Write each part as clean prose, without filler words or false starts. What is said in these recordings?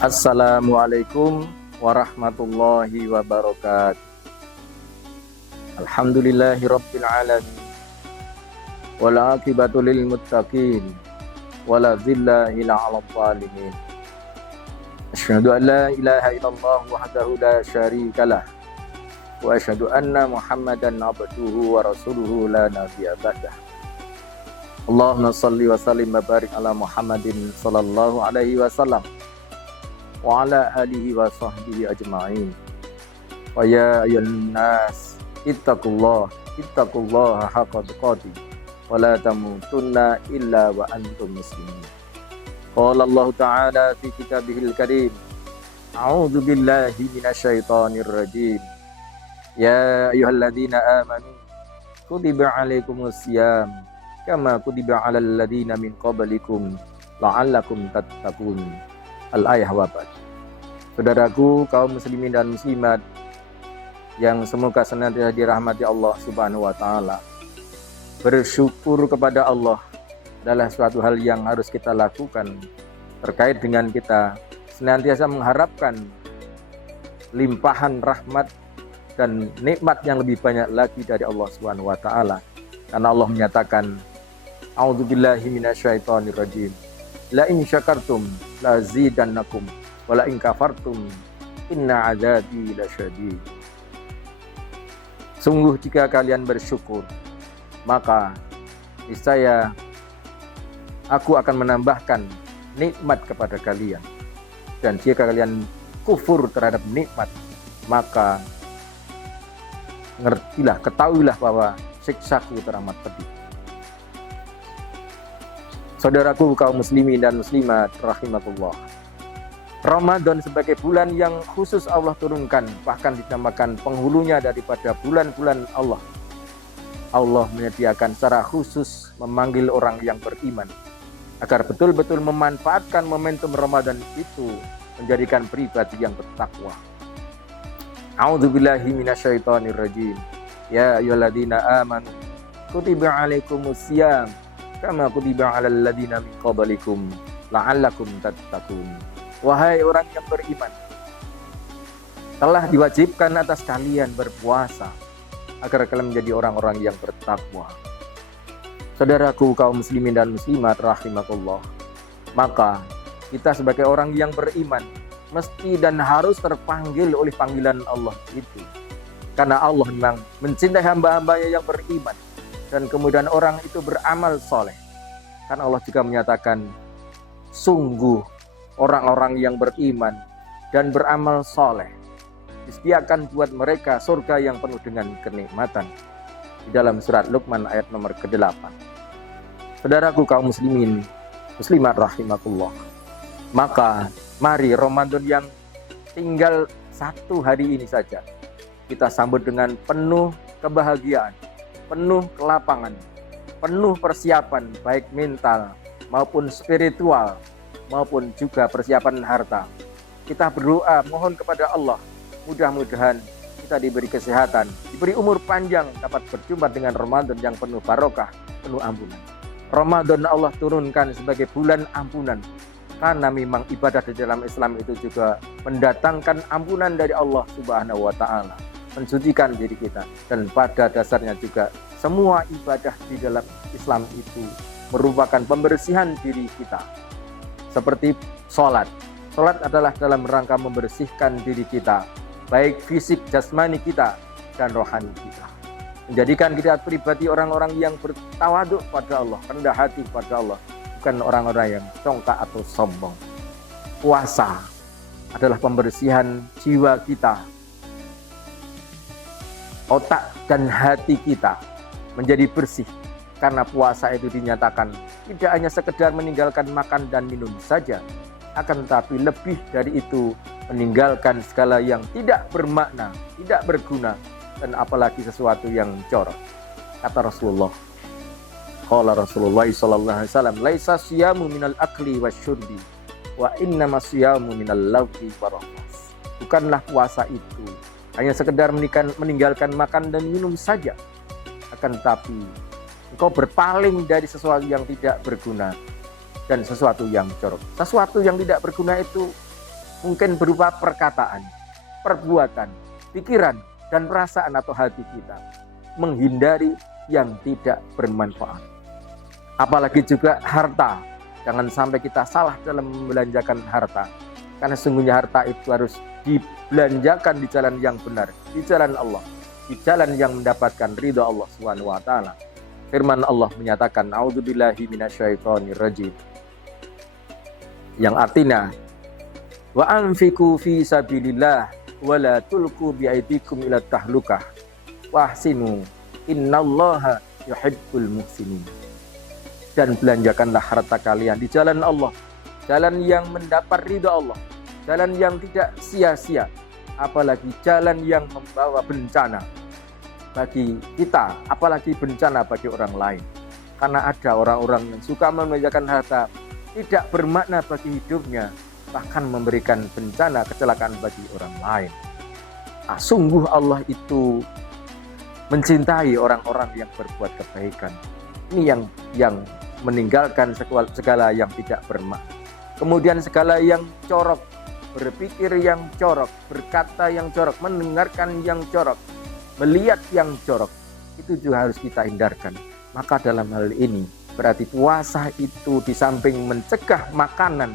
Assalamualaikum warahmatullahi wabarakatuh. Alhamdulillahi rabbil alamin. Wal aqibatu lil muttaqin. Wala dhilla illa 'alal zalimin. Asyhadu an la ilaha illallah wahdahu la syarikalah. Wa asyhadu anna Muhammadan abduhu wa rasuluhu la nabiyya ba'dah. Allahumma shalli wa sallim wa barik ala Muhammadin sallallahu alaihi wasallam wa ala alihi wa sahbihi ajma'in. Wa ya ayyuhan nas ittaqullaha haqqa tuqatih wa la tamutunna illa wa antum muslimun. Qala Allah ta'ala fi kitabihil karim, a'udzu billahi minasyaitonir rajim. Ya ayyuhalladzina amanu kutiba 'alaikumus syiyam kama kutiba 'alal ladzina min qablikum la'allakum tattaqun. Al-ayah wabad. Saudaraku kaum muslimin dan muslimat yang semoga senantiasa dirahmati Allah Subhanahu wa taala. Bersyukur kepada Allah adalah suatu hal yang harus kita lakukan terkait dengan kita senantiasa mengharapkan limpahan rahmat dan nikmat yang lebih banyak lagi dari Allah Subhanahu wa taala. Karena Allah menyatakan, a'udzubillahi minasyaitonir rajim. La in syakartum la zidannakum wa la in kafartum inna adzabi lasyadid. Sungguh jika kalian bersyukur, maka niscaya aku akan menambahkan nikmat kepada kalian. Dan jika kalian kufur terhadap nikmat, maka ketahuilah bahwa siksaku teramat pedih. Saudaraku kaum muslimin dan muslimat rahimakumullah. Ramadan sebagai bulan yang khusus Allah turunkan, bahkan dinamakan penghulunya daripada bulan-bulan Allah. Allah menyediakan secara khusus memanggil orang yang beriman agar betul-betul memanfaatkan momentum Ramadan itu menjadikan pribadi yang bertakwa. A'udzubillahi minasyaitonir rajim. Ya ayyuhalladzina amanu kutiba 'alaikumus syiyam kama kutiba 'alal ladzina min qablikum la'allakum tattaqun. Wahai orang yang beriman, telah diwajibkan atas kalian berpuasa agar kalian menjadi orang-orang yang bertakwa. Saudaraku kaum muslimin dan muslimat rahimakumullah, maka kita sebagai orang yang beriman mesti dan harus terpanggil oleh panggilan Allah itu. Karena Allah memang mencintai hamba-hambanya yang beriman dan kemudian orang itu beramal soleh. Karena Allah juga menyatakan, sungguh orang-orang yang beriman dan beramal soleh disediakan buat mereka surga yang penuh dengan kenikmatan. Di dalam surat Luqman ayat nomor ke-8. Saudaraku kaum muslimin muslimat rahimakumullah, maka mari Ramadan yang tinggal 1 hari ini saja kita sambut dengan penuh kebahagiaan, penuh kelapangan, penuh persiapan baik mental maupun spiritual maupun juga persiapan harta. Kita berdoa mohon kepada Allah, mudah-mudahan kita diberi kesehatan, diberi umur panjang, dapat berjumpa dengan Ramadan yang penuh barokah, penuh ampunan. Ramadan Allah turunkan sebagai bulan ampunan, karena memang ibadah di dalam Islam itu juga mendatangkan ampunan dari Allah Subhanahu wa taala, mensucikan diri kita, dan pada dasarnya juga semua ibadah di dalam Islam itu merupakan pembersihan diri kita. Seperti sholat. Sholat adalah dalam rangka membersihkan diri kita, baik fisik jasmani kita dan rohani kita. Menjadikan kita pribadi orang-orang yang bertawaduk pada Allah, rendah hati pada Allah, bukan orang-orang yang congkak atau sombong. Puasa adalah pembersihan jiwa kita, otak dan hati kita menjadi bersih. Karena puasa itu dinyatakan tidak hanya sekedar meninggalkan makan dan minum saja, akan tetapi lebih dari itu meninggalkan segala yang tidak bermakna, tidak berguna, dan apalagi sesuatu yang jorok. Kata Rasulullah, qala Rasulullah sallallahu alaihi wasallam, laisa siyamu minal akli wasyurbi wa innama siyamu minal lagwi warafas. Bukanlah puasa itu hanya sekedar meninggalkan makan dan minum saja, akan tetapi engkau berpaling dari sesuatu yang tidak berguna dan sesuatu yang jorok. Sesuatu yang tidak berguna itu Mungkin berupa perkataan, perbuatan, pikiran, dan perasaan atau hati kita. Menghindari yang tidak bermanfaat. Apalagi juga harta. Jangan sampai kita salah dalam membelanjakan harta. Karena sesungguhnya harta itu harus dibelanjakan di jalan yang benar, di jalan Allah, di jalan yang mendapatkan ridha Allah Subhanahu wa taala. Firman Allah menyatakan, "A'udzubillahi minasyaitonirrajim." Yang artinya, "Wa anfiqu fi sabilillah wa la tulqu biaidikum ila tahlukah wa ahsinu innallaha yuhibbul muhsinin." Dan belanjakanlah harta kalian di jalan Allah, jalan yang mendapat ridha Allah, jalan yang tidak sia-sia, apalagi jalan yang membawa bencana bagi kita, apalagi bencana bagi orang lain. Karena ada orang-orang yang suka membelanjakan harta, tidak bermakna bagi hidupnya, bahkan memberikan bencana kecelakaan bagi orang lain. Sungguh Allah itu mencintai orang-orang yang berbuat kebaikan. Ini yang meninggalkan segala yang tidak bermakna. Kemudian segala yang corok, berpikir yang corok, berkata yang corok, mendengarkan yang corok, melihat yang jorok, itu juga harus kita hindarkan. Maka dalam hal ini berarti puasa itu di samping mencegah makanan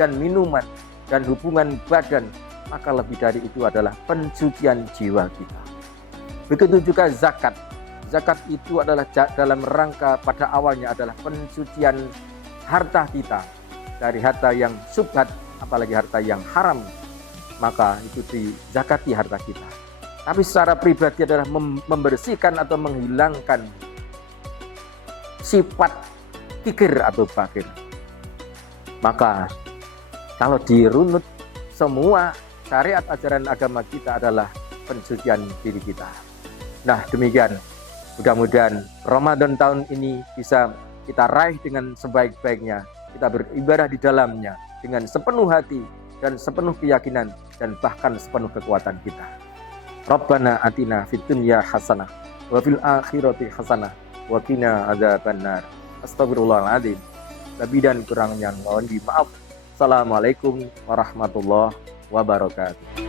dan minuman dan hubungan badan, maka lebih dari itu adalah pensucian jiwa kita. Begitu juga zakat. Zakat itu adalah dalam rangka pada awalnya adalah pensucian harta kita dari harta yang syubhat, apalagi harta yang haram, maka itu dizakati harta kita. Tapi secara pribadi adalah membersihkan atau menghilangkan sifat kikir atau bakir. Maka kalau dirunut, semua syariat ajaran agama kita adalah pensucian diri kita. Nah, demikian. Mudah-mudahan Ramadan tahun ini bisa kita raih dengan sebaik-baiknya. Kita beribadah di dalamnya dengan sepenuh hati dan sepenuh keyakinan dan bahkan sepenuh kekuatan kita. Rabbana atina fid dunya hasanah wa fil akhirati hasanah wa qina adzabannar. Astagfirullahaladzim. Lebih dan kurangnya mohon dimaaf. Assalamualaikum warahmatullahi wabarakatuh.